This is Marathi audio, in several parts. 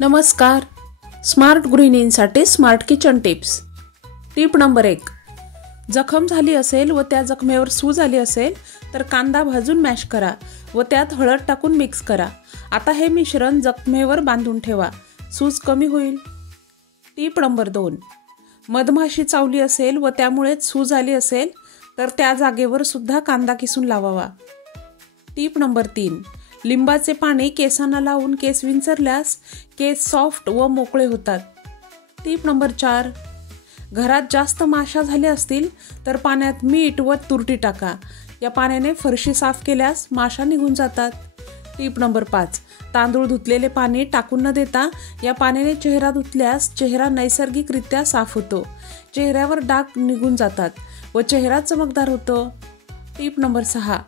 नमस्कार. स्मार्ट गृहिणींसाठी smart kitchen tips. Tip number 1. जखम झाली असेल व त्या जखमेवर सूज आली असेल तर कांदा भाजून मॅश करा व त्यात हळद टाकून मिक्स करा. आता हे मिश्रण जखमेवर बांधून ठेवा, सूज कमी होईल. Tip number 2. मधमाशी चावली असेल व त्यामुळे सूज आली असेल तर त्या जागेवर सुद्धा कांदा किसून लावावा. Tip number 3. लिंबाचे पाणी केसांना लावून केस विंचरल्यास केस सॉफ्ट व मोकळे होतात. Tip number 4. घरात जास्त माशा झाल्या असतील तर पाण्यात मीठ व तुरटी टाका. या पाण्याने फरशी साफ केल्यास माशा निघून जातात. Tip number 5. तांदूळ धुतलेले पाणी टाकून न देता या पाण्याने चेहरा धुतल्यास चेहरा नैसर्गिकरित्या साफ होतो, चेहऱ्यावर डाग निघून जातात व चेहरा चमकदार होतो. Tip number 6.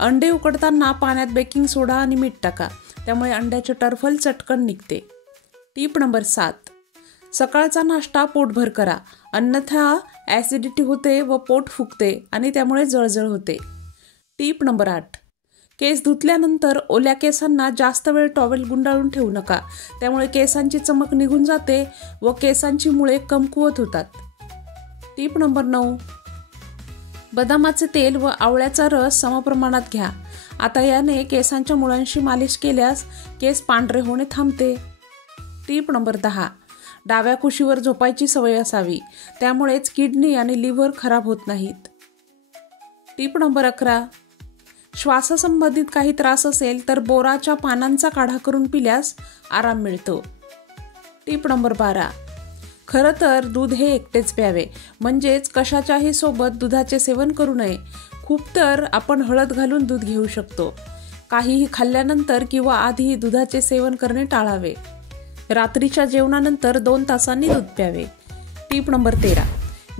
अंडे उकडताना पाण्यात बेकिंग सोडा आणि मीठ टाका, त्यामुळे अंड्याचे टरफल चटकन निघते. Tip number 7. सकाळचा नाश्ता पोटभर करा, अन्यथा ॲसिडिटी होते व पोट फुगते आणि त्यामुळे जळजळ होते. Tip number 8. केस धुतल्यानंतर ओल्या केसांना जास्त वेळ टॉवेल गुंडाळून ठेवू नका, त्यामुळे केसांची चमक निघून जाते व केसांची मुळे कमकुवत होतात. Tip number 9. बदामाचे तेल व आवळ्याचा रस समप्रमाणात घ्या. आता याने केसांच्या मुळांशी मालिश केल्यास केस पांढरे होणे थांबते. Tip number 10. डाव्या कुशीवर झोपायची सवय असावी, त्यामुळेच किडनी आणि लिव्हर खराब होत नाहीत. Tip number 11. श्वाससंबंधित काही त्रास असेल तर बोराच्या पानांचा काढा करून पिल्यास आराम मिळतो. Tip number 12. खरं तर दूध हे एकटेच प्यावे, म्हणजेच कशाच्याही सोबत दुधाचे सेवन करू नये. खूप तर आपण हळद घालून दूध घेऊ शकतो. काहीही खाल्ल्यानंतर किंवा आधी दुधाचे सेवन करणे टाळावे. रात्रीच्या जेवणानंतर 2 तासांनी दूध प्यावे. Tip number 13.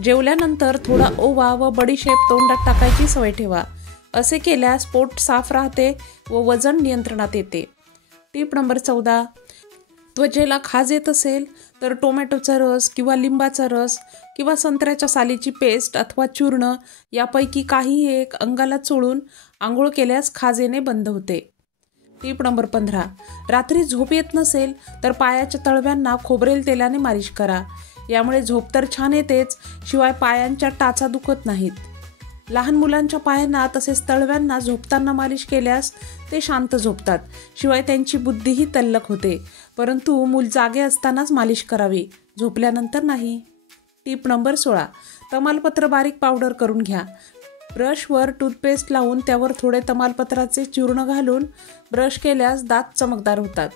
जेवल्यानंतर थोडा ओवा व बडीशेप तोंडात टाकायची सवय ठेवा. असे केल्यास पोट साफ राहते व वजन नियंत्रणात येते. Tip number 14. त्वचेला खाज येत असेल तर टोमॅटोचा रस किंवा लिंबाचा रस किंवा संत्र्याच्या सालीची पेस्ट अथवा चूर्ण यापैकी काही एक अंगाला चोळून आंघोळ केल्यास खाज येणे बंद होते. Tip number 15. रात्री झोप येत नसेल तर पायाच्या तळव्यांना खोबरेल तेलाने मालिश करा. यामुळे झोप तर छान येतेच, शिवाय पायांच्या टाचा दुखत नाहीत. लहान मुलांच्या पायांना तसेच तळव्यांना झोपताना मालिश केल्यास ते शांत झोपतात, शिवाय त्यांची बुद्धीही तल्लख होते. परंतु मूल जागे असतानाच मालिश करावी, झोपल्यानंतर नाही. Tip number 16. तमालपत्र बारीक पावडर करून घ्या. ब्रशवर टूथपेस्ट लावून त्यावर थोडे तमालपत्राचे चूर्ण घालून ब्रश केल्यास दात चमकदार होतात.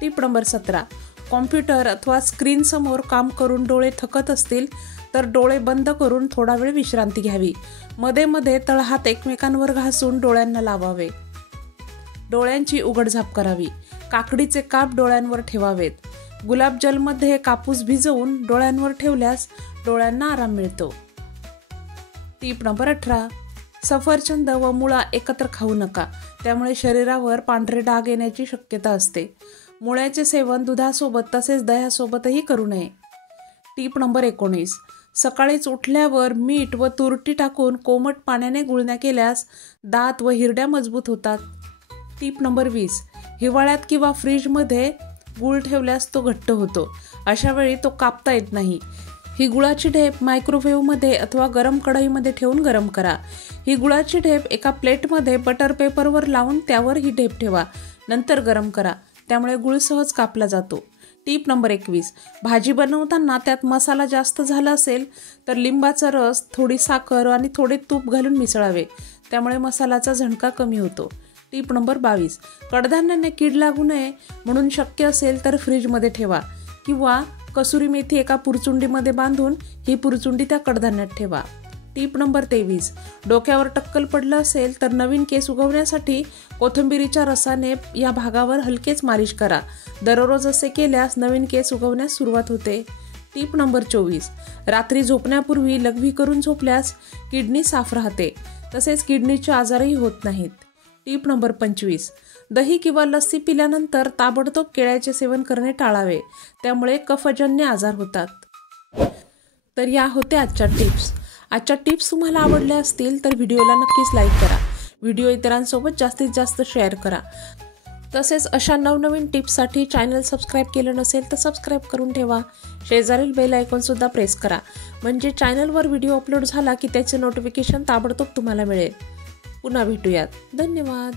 Tip number 17. कॉम्प्युटर अथवा स्क्रीनसमोर काम करून डोळे थकत असतील तर डोळे बंद करून थोडा वेळ विश्रांती घ्यावी. मध्ये मध्ये तळहात एकमेकांवर घासून डोळ्यांना लावावे. डोळ्यांची उघडझाप करावी. काकडीचे काप डोळ्यांवर ठेवावेत. गुलाबजलमध्ये कापूस भिजवून डोळ्यांवर ठेवल्यास डोळ्यांना आराम मिळतो. Tip number 18. सफरचंद व मुळा एकत्र खाऊ नका, त्यामुळे शरीरावर पांढरे डाग येण्याची शक्यता असते. मुळ्याचे सेवन दुधासोबत तसेच दह्यासोबतही करू नये. Tip number 19. सकाळीच उठल्यावर मीठ व तुरटी टाकून कोमट पाण्याने गुळण्या केल्यास दात व हिरड्या मजबूत होतात. Tip number 20. हिवाळ्यात किंवा फ्रीजमध्ये गूळ ठेवल्यास तो घट्ट होतो. अशा वेळी तो कापता येत नाही. ही गुळाची ढेप मायक्रोवेव्हमध्ये अथवा गरम कढईमध्ये ठेवून गरम करा. ही गुळाची ढेप एका प्लेटमध्ये बटर पेपरवर लावून त्यावर ही ढेप ठेवा. नंतर गरम करा, त्यामुळे गुळ सहज कापला जातो. Tip number 21. भाजी बनवताना त्यात मसाला जास्त झाला असेल तर लिंबाचा रस, थोडी साखर आणि थोडे तूप घालून मिसळावे, त्यामुळे मसाल्याचा झणका कमी होतो. Tip number 22. कडधान्याने कीड लागू नये म्हणून शक्य असेल तर फ्रीजमध्ये ठेवा किंवा कसुरी मेथी एका पुरचुंडीमध्ये बांधून ही पुरचुंडी त्या कडधान्यात ठेवा. Tip number 23. डोक्यावर टक्कल पडलं असेल तर नवीन केस उगवण्यासाठी कोथिंबिरीच्या रसाने या भागावर हलकेच मालिश करा. दररोज असे केल्यास नवीन केस उगवण्यास सुरुवात होते. Tip number 24. रात्री झोपण्यापूर्वी लघवी करून झोपल्यास किडनी साफ राहते, तसेच किडनीचे आजारही होत नाहीत. Tip number 25. दही किंवा लस्सी पिल्यानंतर ताबडतोब केळ्याचे सेवन करणे टाळावे, त्यामुळे कफजन्य आजार होतात. तर या होत्या आजच्या टिप्स. आजच्या टिप्स तुम्हाला आवडल्या असतील तर व्हिडिओला नक्कीच लाईक करा. व्हिडिओ इतरांसोबत जास्तीत जास्त शेअर करा. तसेच अशा नवनवीन टिप्ससाठी चॅनल सबस्क्राईब केलं नसेल तर सबस्क्राईब करून ठेवा. शेजारील बेल आयकॉनसुद्धा प्रेस करा, म्हणजे चॅनलवर व्हिडिओ अपलोड झाला की त्याचे नोटिफिकेशन ताबडतोब तुम्हाला मिळेल. पुन्हा भेटूयात. धन्यवाद.